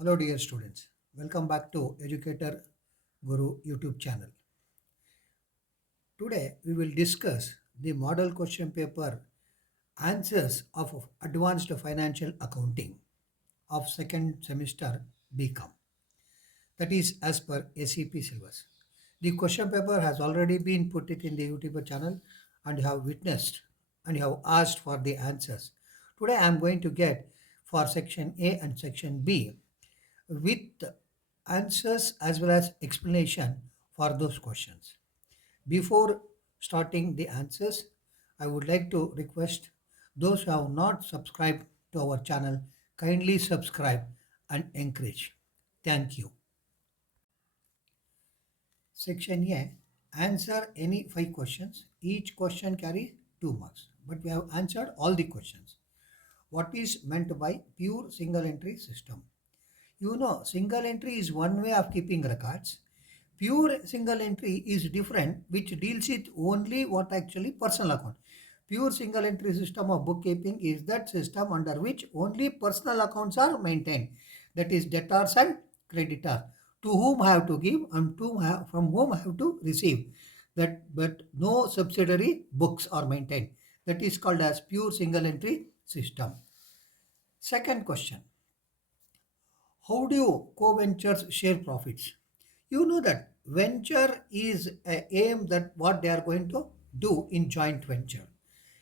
Hello dear students, welcome back to Educator Guru YouTube channel. Today we will discuss the model question paper answers of advanced financial accounting of second semester BCom, that is as per ACP syllabus. The question paper has already been put it in the YouTube channel and you have witnessed and you have asked for the answers. Today I am going to get for section A and section B with answers as well as explanation for those questions. Before starting the answers, I would like to request those who have not subscribed to our channel, kindly subscribe and encourage. Thank you. Section A, answer any 5 questions. Each question carries 2 marks, but we have answered all the questions. What is meant by pure single entry system? Single entry is one way of keeping records. Pure single entry is different, which deals with only what actually personal account. Pure single entry system of bookkeeping is that system under which only personal accounts are maintained. That is debtors and creditors, to whom I have to give and from whom I have to receive. But no subsidiary books are maintained. That is called as pure single entry system. Second question. How do co-ventures share profits? You know that venture is a aim that what they are going to do in joint venture.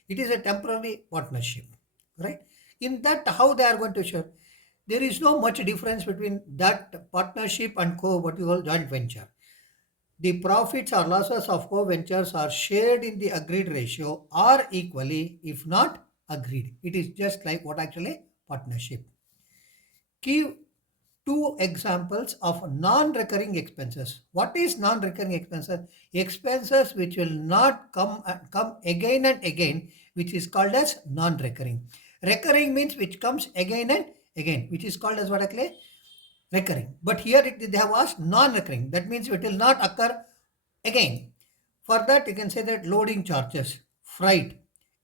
It is a temporary partnership, right? In that, how they are going to share? There is no much difference between that partnership and what you call joint venture. The profits or losses of co-ventures are shared in the agreed ratio or equally, if not agreed. It is just like what actually partnership. Give two examples of non-recurring expenses. What is non-recurring expenses? Expenses which will not come again and again, which is called as non-recurring. Recurring means which comes again and again, which is called as what actually recurring. But here they have asked non-recurring. That means it will not occur again. For that, you can say that loading charges, freight,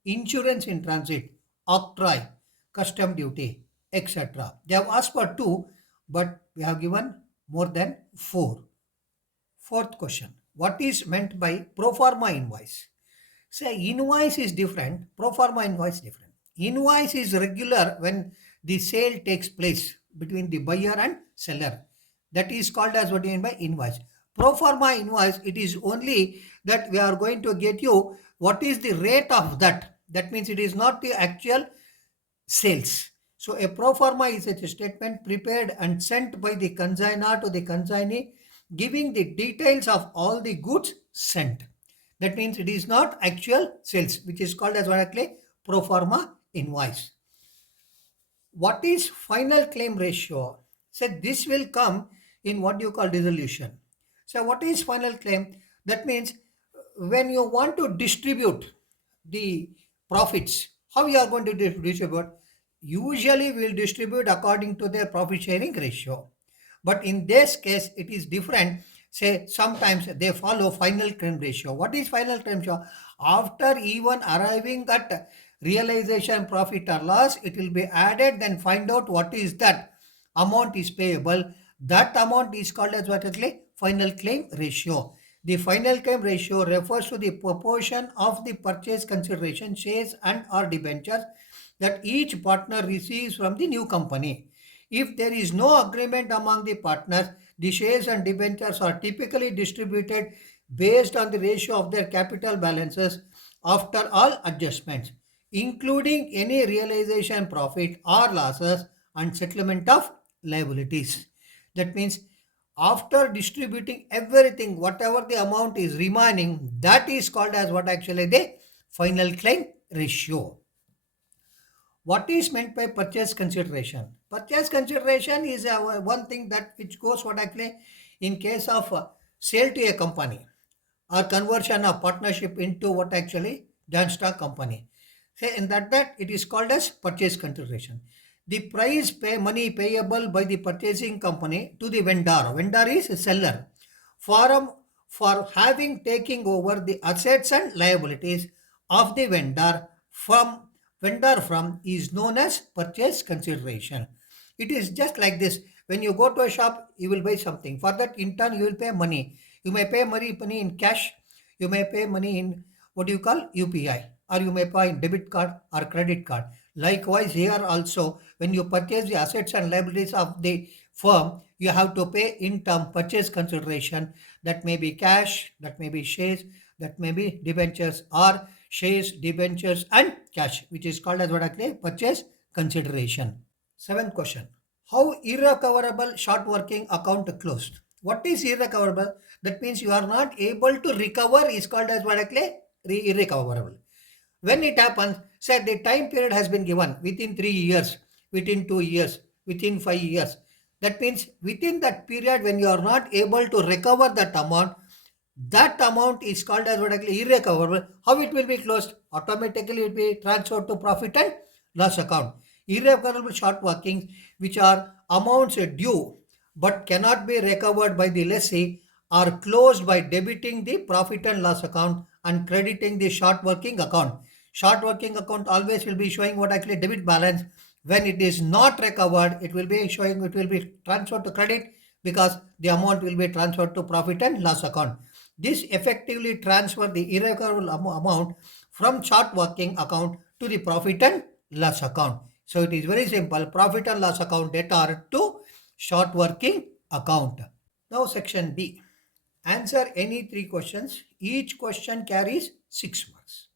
insurance in transit, octroi, custom duty, etc. They have asked for two, but we have given more than four. Fourth question. What is meant by pro forma invoice? Say invoice is different, pro forma invoice different. Invoice is regular when the sale takes place between the buyer and seller. That is called as what you mean by invoice. Pro forma invoice, it is only that we are going to get you what is the rate of that. That means it is not the actual sales. So a pro forma is a statement prepared and sent by the consignor to the consignee, giving the details of all the goods sent. That means it is not actual sales, which is called as what actually pro forma invoice. What is final claim ratio? So this will come in what you call dissolution. So what is final claim? That means when you want to distribute the profits, how you are going to distribute? Usually we will distribute according to their profit sharing ratio. But in this case, it is different. Say sometimes they follow final claim ratio. What is final claim ratio? After even arriving at realization profit or loss, it will be added, then find out what is that amount is payable. That amount is called as what actually final claim ratio. The final claim ratio refers to the proportion of the purchase consideration, shares and or debentures that each partner receives from the new company. If there is no agreement among the partners, the shares and debentures are typically distributed based on the ratio of their capital balances after all adjustments, including any realization profit or losses and settlement of liabilities. That means after distributing everything, whatever the amount is remaining, that is called as what actually the final claim ratio. What is meant by purchase consideration? Purchase consideration is one thing that which goes what actually in case of sale to a company or conversion of partnership into what actually joint stock company. Say in that it is called as purchase consideration. The money payable by the purchasing company to the vendor. Vendor is a seller for having taking over the assets and liabilities of the vendor from is known as purchase consideration. It is just like this. When you go to a shop, you will buy something. For that, in turn, you will pay money. You may pay money in cash. You may pay money in what you call UPI, or you may pay in debit card or credit card. Likewise, here also, when you purchase the assets and liabilities of the firm, you have to pay in term purchase consideration. That may be cash, that may be shares, that may be debentures, or shares, debentures, and cash, which is called as what I say purchase consideration. Seventh question. How irrecoverable short working account closed? What is irrecoverable? That means you are not able to recover is called as what I say irrecoverable. When it happens, say the time period has been given within 3 years, within 2 years, within 5 years. That means within that period when you are not able to recover that amount is called as what I call irrecoverable. How it will be closed? Automatically it will be transferred to profit and loss account. Irrecoverable short workings, which are amounts due but cannot be recovered by the lessee, are closed by debiting the profit and loss account and crediting the short working account. Short working account always will be showing what actually debit balance. When it is not recovered, it will be showing, it will be transferred to credit because the amount will be transferred to profit and loss account. This effectively transfer the irrecoverable amount from short working account to the profit and loss account. So it is very simple. Profit and loss account debtor to short working account. Now section B. Answer any three questions. Each question carries 6 marks.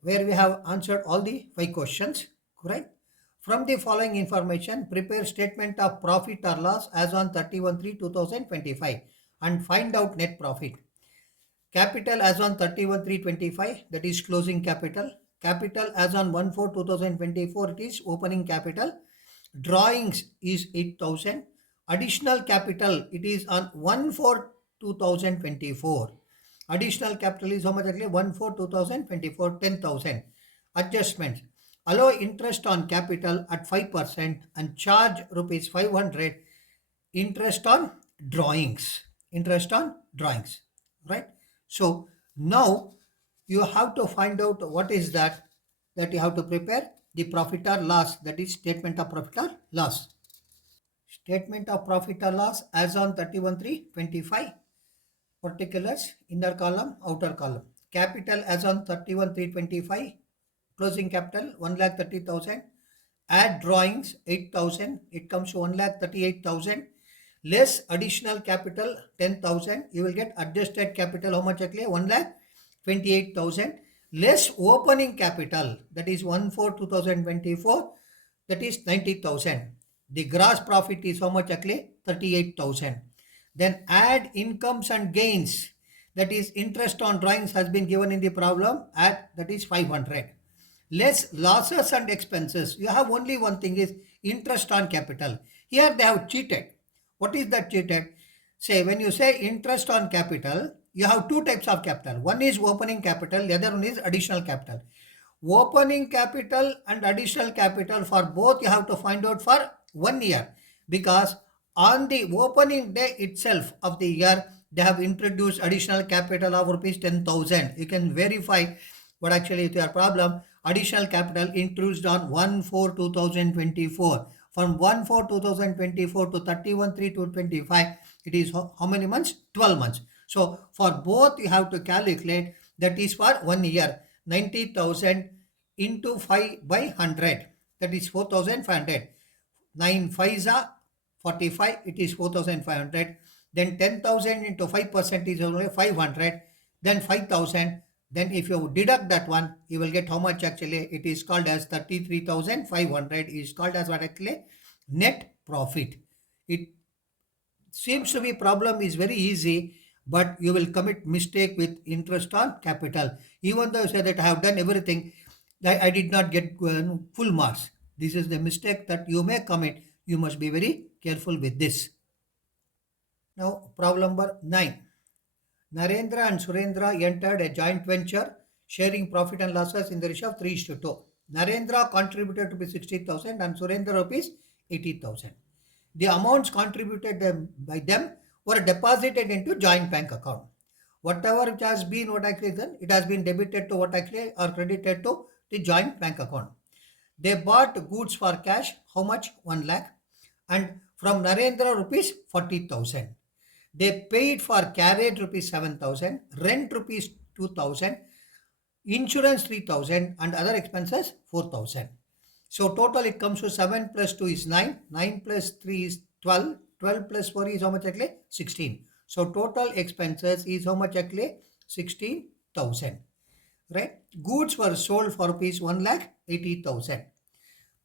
Where we have answered all the 5 questions, correct? From the following information, prepare statement of profit or loss as on 31/3/2025 and find out net profit. Capital as on 31/3/25, that is closing capital. Capital as on 1/4/2024, it is opening capital. Drawings is 8,000. Additional capital, it is on 1/4/2024. Additional capital is how much actually? 1/4/2024, 10,000. Adjustments. Allow interest on capital at 5% and charge rupees 500 interest on drawings. Interest on drawings. Right? So now you have to find out what is that you have to prepare the profit or loss, that is statement of profit or loss. Statement of profit or loss as on 31/3/25. Particulars, inner column, outer column. Capital as on 31/3/25. Closing capital 1,30,000. Add drawings 8,000. It comes to 1,38,000. Less additional capital 10,000. You will get adjusted capital how much actually? 1,28,000. Less opening capital, that is 1/4/2024, that is 90,000. The gross profit is how much actually? 38,000. Then add incomes and gains, that is interest on drawings has been given in the problem, add, that is 500. Less losses and expenses. You have only one thing is interest on capital. Here they have cheated. What is that cheated? Say when you say interest on capital, you have two types of capital. One is opening capital, the other one is additional capital. Opening capital and additional capital, for both you have to find out for 1 year, because on the opening day itself of the year they have introduced additional capital of rupees 10,000. You can verify what actually is your problem. Additional capital introduced on 1/4/2024. From 1/4/2024 to 31/3/2025, it is how many months? 12 months. So for both you have to calculate, that is for 1 year. 90,000 into 5 by 100, that is 4,500. 9 5s are 45, it is 4,500. Then 10,000 into 5% is only 500. Then 5,000. Then if you deduct that one, you will get how much actually? It is called as 33,500. Is called as what actually? Net profit. It seems to be problem is very easy, but you will commit mistake with interest on capital. Even though you say that I have done everything, I did not get full marks. This is the mistake that you may commit. You must be very careful with this. Now problem number 9. Narendra and Surendra entered a joint venture sharing profit and losses in the ratio of 3:2. Narendra contributed rupees 60,000 and Surendra rupees 80,000. The amounts contributed by them were deposited into joint bank account. Whatever it has been, what actually done, it has been debited to what actually or credited to the joint bank account. They bought goods for cash, how much? 1 lakh. and from Narendra rupees 40,000. They paid for carriage rupees 7,000, rent rupees 2,000, insurance 3,000 and other expenses 4,000. So total it comes to 7 plus 2 is 9, 9 plus 3 is 12, 12 plus 4 is how much actually? 16. So total expenses is how much actually? 16,000. Right? Goods were sold for rupees 1,80,000.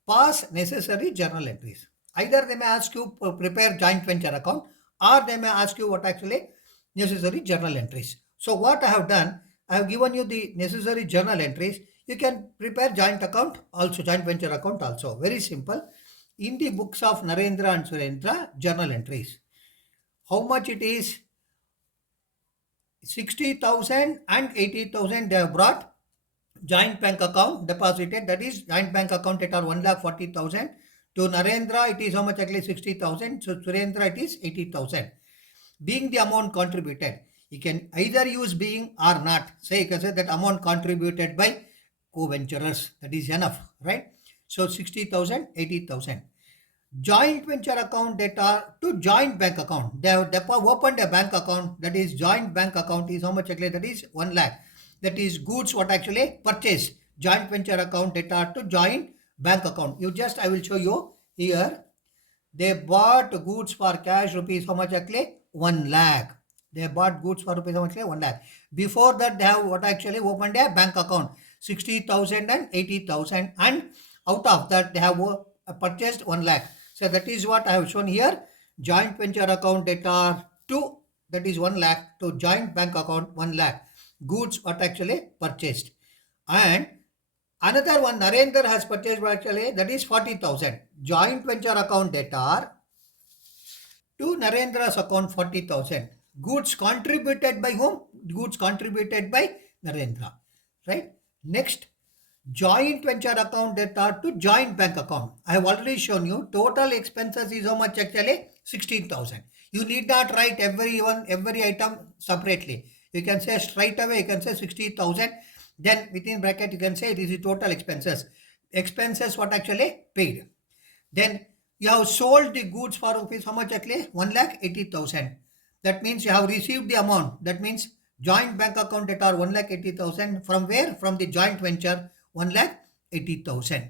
Pass necessary journal entries. Either they may ask you prepare joint venture account or they may ask you what actually necessary journal entries. So what I have done, I have given you the necessary journal entries. You can prepare joint account also, joint venture account also. Very simple. In the books of Narendra and Surendra, journal entries. How much it is? 60,000 and 80,000 they have brought joint bank account deposited, that is joint bank account at our 1,40,000. To Narendra it is how much actually? 60,000. So Surendra it is 80,000. Being the amount contributed, you can either use being or not. Say you can say that amount contributed by co-venturers, that is enough, right? So 60,000, 80,000. Joint venture account data to joint bank account. They have opened a bank account, that is joint bank account is how much actually? That is 1 lakh. That is goods what actually purchase. Joint venture account data to joint bank account. I will show you here. They bought goods for cash rupees how much actually? 1 lakh. They bought goods for rupees how much actually? 1 lakh. Before that they have what actually opened a bank account 60,000 and 80,000 and out of that they have purchased 1 lakh. So that is what I have shown here. Joint venture account data to, that is 1 lakh, to joint bank account 1 lakh. Goods what actually purchased. And another one Narendra has purchased actually, that is 40,000. Joint venture account data to Narendra's account 40,000. Goods contributed by whom? Goods contributed by Narendra. Right? Next, joint venture account data to joint bank account. I have already shown you total expenses is how much actually? 16,000. You need not write every item separately. You can say straight away, you can say 60,000. Then within bracket, you can say this is total expenses. Expenses what actually paid. Then you have sold the goods for rupees how much actually? 1,80,000. That means you have received the amount. That means joint bank account that are 1,80,000 from where? From the joint venture 1,80,000.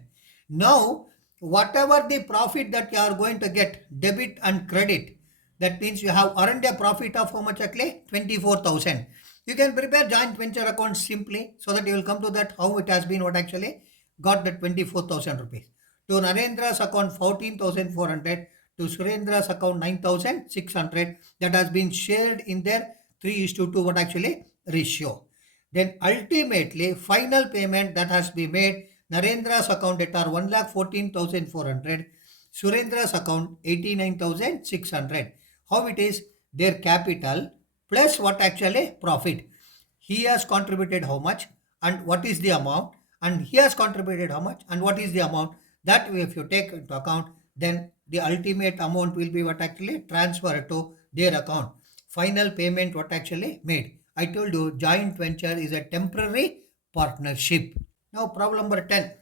Now whatever the profit that you are going to get, debit and credit, that means you have earned a profit of how much actually? 24,000. You can prepare joint venture account simply so that you will come to that how it has been what actually got the 24,000 rupees. To Narendra's account 14,400, to Surendra's account 9,600, that has been shared in their 3:2 what actually ratio. Then ultimately final payment that has been made, Narendra's account at are 1,14,400, Surendra's account 89,600. How it is? Their capital plus what actually profit. He has contributed how much and what is the amount, and he has contributed how much and what is the amount. That way if you take into account, then the ultimate amount will be what actually transferred to their account. Final payment what actually made. I told you joint venture is a temporary partnership. Now problem number 10.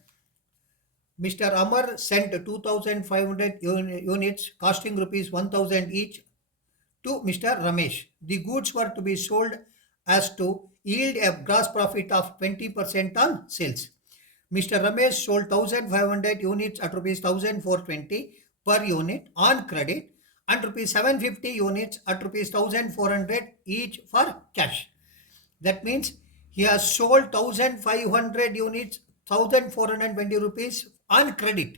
Mr. Amar sent 2,500 units costing rupees 1,000 each to Mr. Ramesh. The goods were to be sold as to yield a gross profit of 20% on sales. Mr. Ramesh sold 1,500 units at rupees 1,420 per unit on credit and rupees 750 units at rupees 1,400 each for cash. That means he has sold 1,500 units, 1,420 rupees on credit.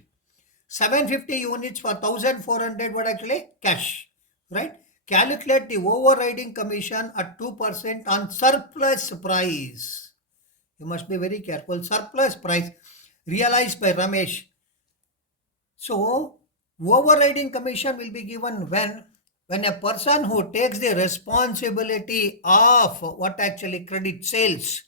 750 units for 1,400 what actually? Cash. Right? Calculate the overriding commission at 2% on surplus price. You must be very careful. Surplus price realized by Ramesh. So, overriding commission will be given when a person who takes the responsibility of what actually credit sales,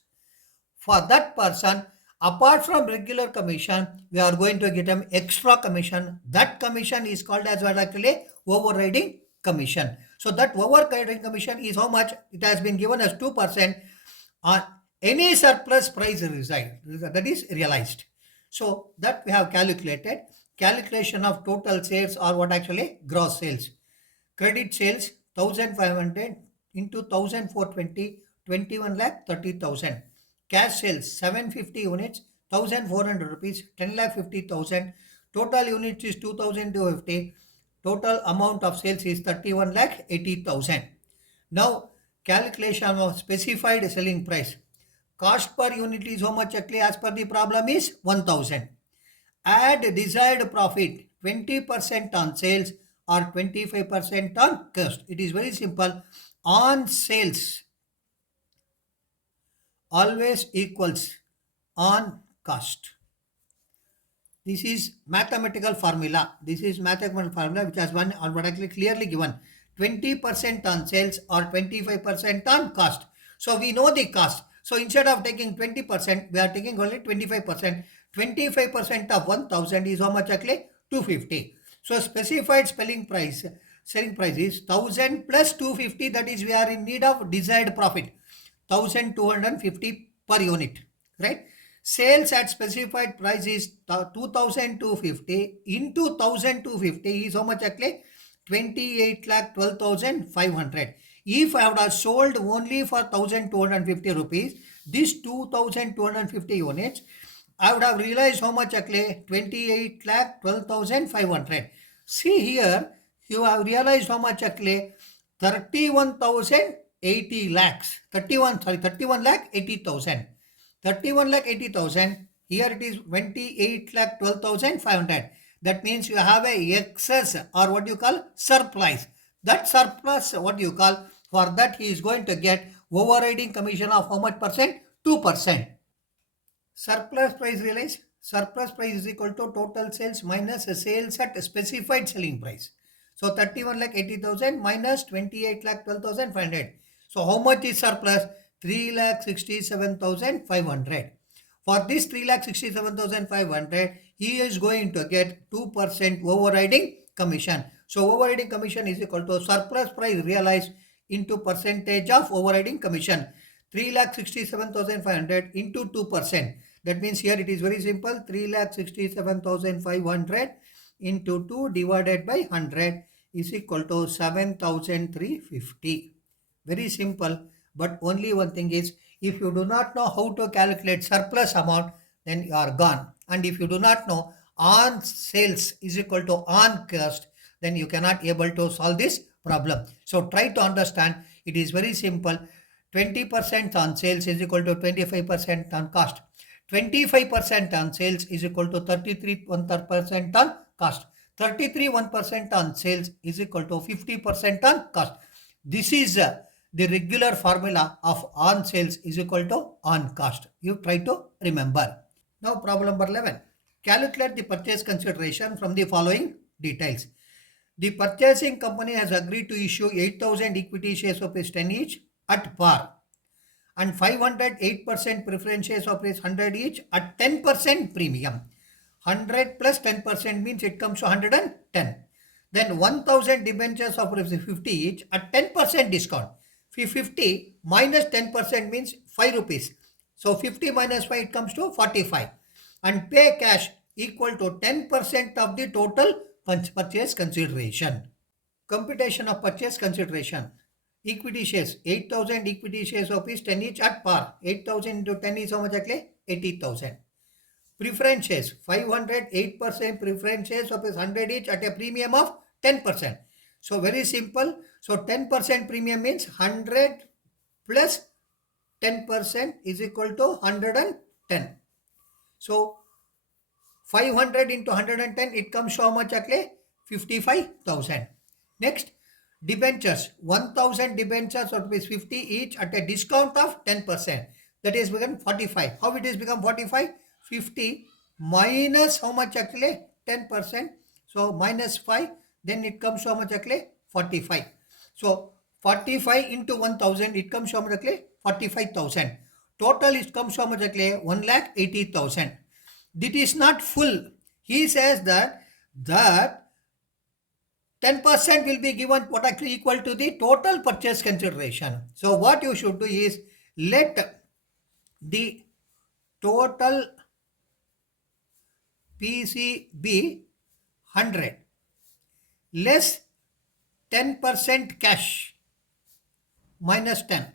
for that person, apart from regular commission, we are going to get an extra commission. That commission is called as what actually? Overriding commission. So that overriding commission is how much? It has been given as 2% on any surplus price reside, that is realized. So that we have calculated. calculation of total sales or what actually gross sales. Credit sales 1500 into 1420, 21 lakh 30,000. Cash sales 750 units, 1400 rupees, 10 lakh 50,000. Total units is 2250. Total amount of sales is 31 lakh 80,000. Now calculation of specified selling price. Cost per unit is how much actually as per the problem is 1000. Add desired profit 20% on sales or 25% on cost. It is very simple. On sales always equals on cost. This is mathematical formula. This is mathematical formula which has one automatically clearly given. 20% on sales or 25% on cost. So we know the cost. So instead of taking 20%, we are taking only 25%. 25% of 1000 is how much actually? 250. So specified selling price is 1000 plus 250, that is we are in need of desired profit. 1250 per unit, right? Sales at specified price is 2250 into 1250 is how much actually? 28 lakh 12,500. If I would have sold only for 1250 rupees, this 2250 units, I would have realized how much actually? 28 lakh 12,500. See here, you have realized how much actually? 31,080 lakhs. 31 lakh 80,000. 31 lakh 80,000. Here it is 28 lakh 12,500. That means you have a excess or what you call surplus. That surplus, what you call, for that he is going to get overriding commission of how much percent? 2%. Surplus price realized. Surplus price is equal to total sales minus sales at specified selling price. So 31 lakh 80,000 minus 28 lakh 12,500. So how much is surplus? 3 lakh 67,500. For this 3 lakh 67,500, he is going to get 2% overriding commission. So overriding commission is equal to surplus price realized into percentage of overriding commission. 3 lakh 67,500 into 2%. That means here it is very simple. 3 lakh 67,500 into 2 divided by 100 is equal to 7,350. Very simple. But only one thing is, if you do not know how to calculate surplus amount, then you are gone. And if you do not know on sales is equal to on cost, then you cannot able to solve this problem. So try to understand. It is very simple. 20% on sales is equal to 25% on cost. 25% on sales is equal to 33% on cost. 33% on sales is equal to 50% on cost. This is the regular formula of on sales is equal to on cost. You try to remember. Now problem number 11. Calculate the purchase consideration from the following details. The purchasing company has agreed to issue 8,000 equity shares of rupees 10 each at par and 508% preference shares of rupees 100 each at 10% premium. 100 plus 10% means it comes to 110. Then 1,000 debentures of rupees 50 each at 10% discount. 50 minus 10% means 5 rupees. So 50 minus 5 it comes to 45. And pay cash equal to 10% of the total purchase consideration. Computation of purchase consideration. Equity shares 8,000 equity shares of is 10 each at par. 8,000 into 10 is how much actually? 80,000. Preference shares 508% preference shares of is 100 each at a premium of 10%. So very simple. So 10% premium means 100 plus 10% is equal to 110. So 500 into 110, it comes to how much actually? 55,000. Next, debentures. 1,000 debentures of rupees 50 each at a discount of 10%. That is become 45. How it is become 45? 50 minus how much actually? 10%. So minus 5. Then it comes to how much actually? 45. So 45 into 1,000, it comes to how much actually? 45,000. Total it comes to how much actually? 1,80,000. This is not full. He says that 10% will be given what actually equal to the total purchase consideration. So what you should do is let the total PCB 100 less 10% cash minus 10.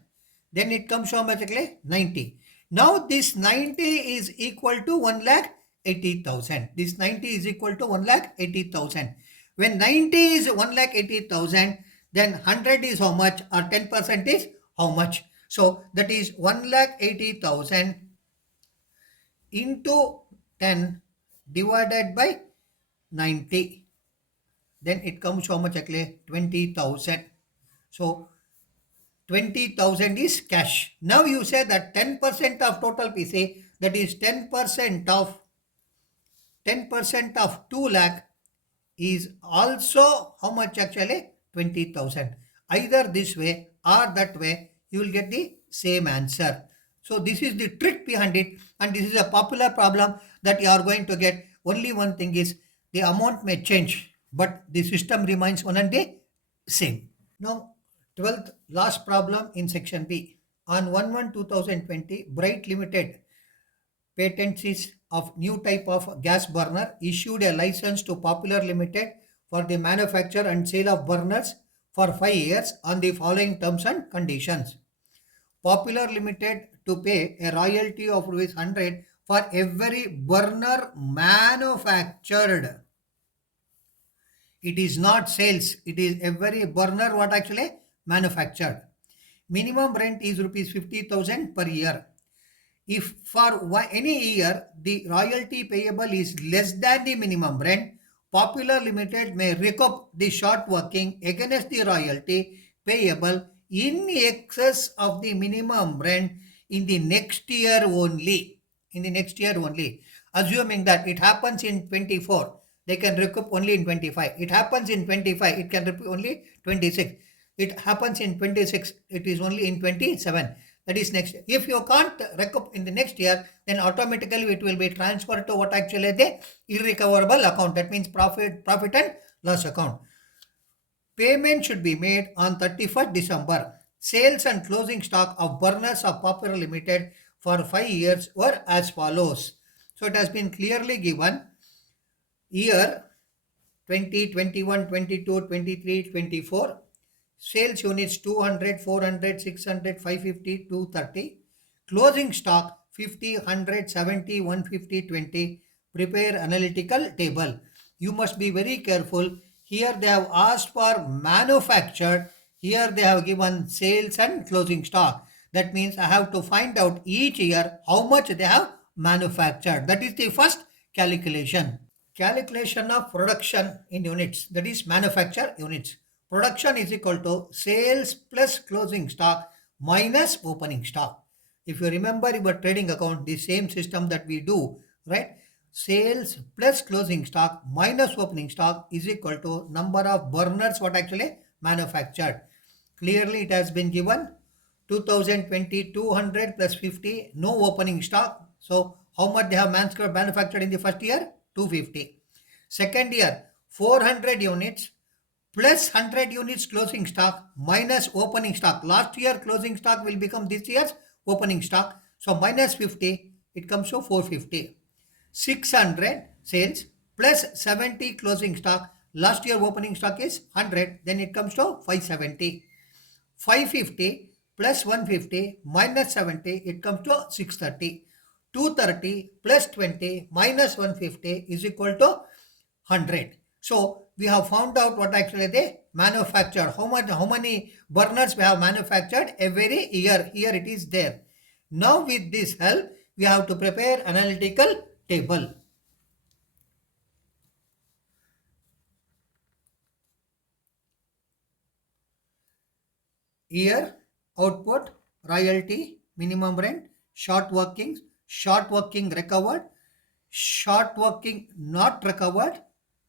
Then it comes to how much actually? 90. Now this 90 is equal to 1 lakh 80,000. This 90 is equal to 1 lakh 80,000. When 90 is 1 lakh 80,000, then 100 is how much or 10% is how much? So that is 1 lakh 80,000 into 10 divided by 90. Then it comes to how much actually? 20,000. So 20,000 is cash. Now you say that 10% of total PC, that is 10% of 2 lakh is also how much actually? 20,000. Either this way or that way, you will get the same answer. So this is the trick behind it, and this is a popular problem that you are going to get. Only one thing is the amount may change, but the system remains one and the same. Now, 12th last problem in section B. On 1/1/2020, Bright Limited patencies of new type of gas burner issued a license to Popular Limited for the manufacture and sale of burners for 5 years on the following terms and conditions. Popular Limited to pay a royalty of Rs 100 for every burner manufactured. It is not sales, it is every burner what actually manufactured. Minimum rent is rupees 50,000 per year. If for any year the royalty payable is less than the minimum rent, Popular Limited may recoup the short working against the royalty payable in excess of the minimum rent in the next year only. In the next year only. Assuming that it happens in 24, they can recoup only in 25. It happens in 25, it can recoup only 26. It happens in 26, it is only in 27. That is next. If you can't recoup in the next year, then automatically it will be transferred to what actually the irrecoverable account. That means profit and loss account. Payment should be made on 31st December. Sales and closing stock of burners of Popular Limited for 5 years were as follows. So it has been clearly given year 20, 21, 22, 23, 24. Sales units 200, 400, 600, 550, 230. Closing stock 50, 100, 70, 150, 20. Prepare analytical table. You must be very careful. Here they have asked for manufactured. Here they have given sales and closing stock. That means I have to find out each year how much they have manufactured. That is the first calculation. Calculation of production in units, that is manufacture units. Production is equal to sales plus closing stock minus opening stock. If you remember your trading account, the same system that we do, right? Sales plus closing stock minus opening stock is equal to number of burners what actually manufactured. Clearly it has been given 2020 200 plus 50, no opening stock. So how much they have manufactured in the first year? 250. Second year 400 units plus 100 units closing stock minus opening stock. Last year closing stock will become this year's opening stock. So minus 50, it comes to 450. 600 sales plus 70 closing stock. Last year opening stock is 100, then it comes to 570. 550 plus 150 minus 70, it comes to 630. 230 plus 20 minus 150 is equal to 100. So we have found out what actually they manufactured. How many burners we have manufactured every year. Here it is there. Now with this help, we have to prepare analytical table. Year, output, royalty, minimum rent, short working recovered, short working not recovered,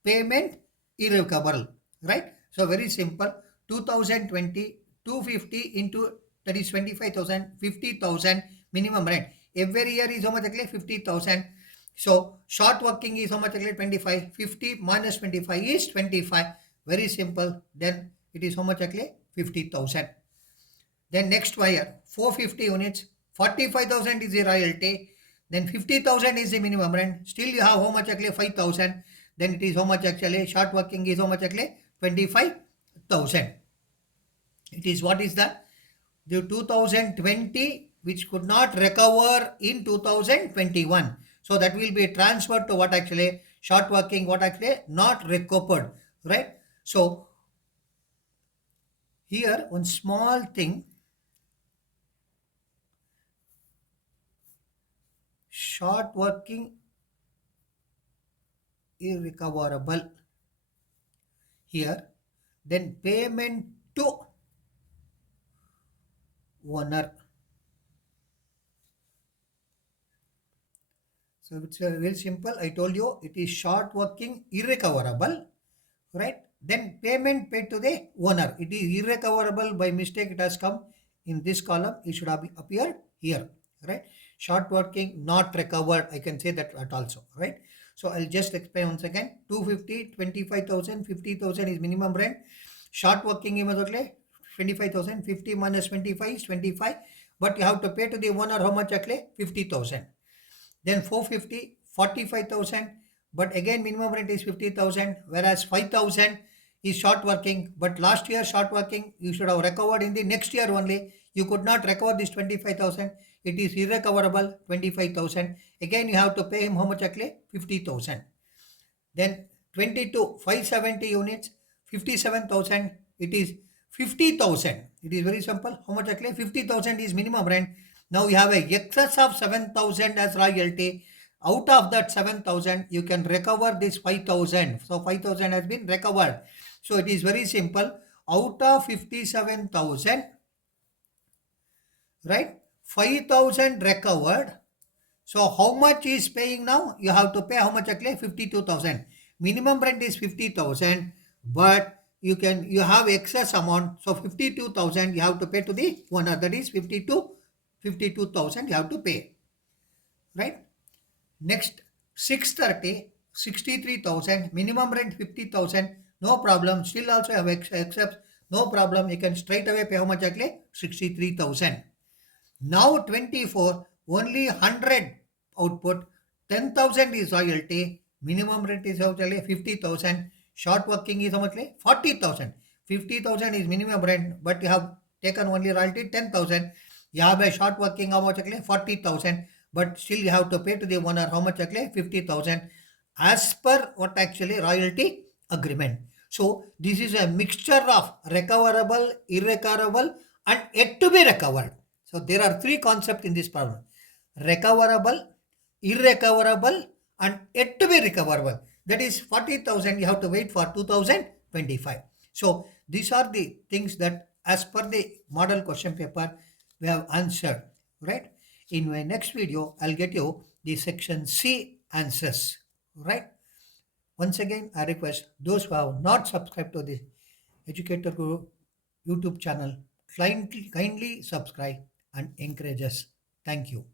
payment irrecoverable, right? So very simple. 2020 250 into, that is 25,000, 50,000 minimum rent. Every year is how much actually? 50,000. So short working is how much actually? 25. 50 minus 25 is 25. Very simple. Then it is how much actually? 50,000. Then next wire 450 units, 45,000 is the royalty, then 50,000 is the minimum rent. Still you have how much actually? 5,000. then it is how much actually? Short working is how much actually? 25,000. It is what is that? The 2020 which could not recover in 2021. So that will be transferred to what actually? Short working, what actually? Not recovered, right? So here one small thing, short working irrecoverable here, then payment to owner. So it's very simple. I told you it is short working irrecoverable, right? Then payment paid to the owner. It is irrecoverable by mistake. It has come in this column. It should have appeared here, right? Short working not recovered. I can say that also, right? So I'll just explain once again. 250, 25,000, 50,000 is minimum rent. Short working immediately 25,000. 50 minus 25 is 25. But you have to pay to the owner how much actually? 50,000. Then 450, 45,000. But again, minimum rent is 50,000, whereas 5,000 is short working. But last year, short working, you should have recovered in the next year only. You could not recover this 25,000. It is irrecoverable, 25,000. Again, you have to pay him how much actually? 50,000. Then 22, 570 units, 57,000. It is 50,000. It is very simple. How much actually? 50,000 is minimum rent. Now you have a excess of 7,000 as royalty. Out of that 7,000, you can recover this 5,000. So 5,000 has been recovered. So it is very simple. Out of 57,000, right? 5,000 recovered. So how much is paying now? You have to pay how much actually? 52,000. Minimum rent is 50,000, but you have excess amount. So 52,000 you have to pay to the owner. That is 52,000 you have to pay, right? Next 630, 63,000. Minimum rent 50,000. No problem. Still also have except no problem. You can straight away pay how much actually? 63,000. Now 24, only 100 output, 10,000 is royalty, minimum rent is actually 50,000, short working is how much? 40,000. 50,000 is minimum rent, but you have taken only royalty 10,000. You have a short working how much? 40,000, but still you have to pay to the owner how much? 50,000 as per what actually royalty agreement. So this is a mixture of recoverable, irrecoverable, and yet to be recovered. So there are three concepts in this problem: recoverable, irrecoverable, and yet to be recoverable. That is 40,000 you have to wait for 2025. So these are the things that as per the model question paper we have answered, right? In my next video, I'll get you the section C answers, right? Once again, I request those who have not subscribed to the Educator Guru YouTube channel, kindly subscribe and encourage us. Thank you.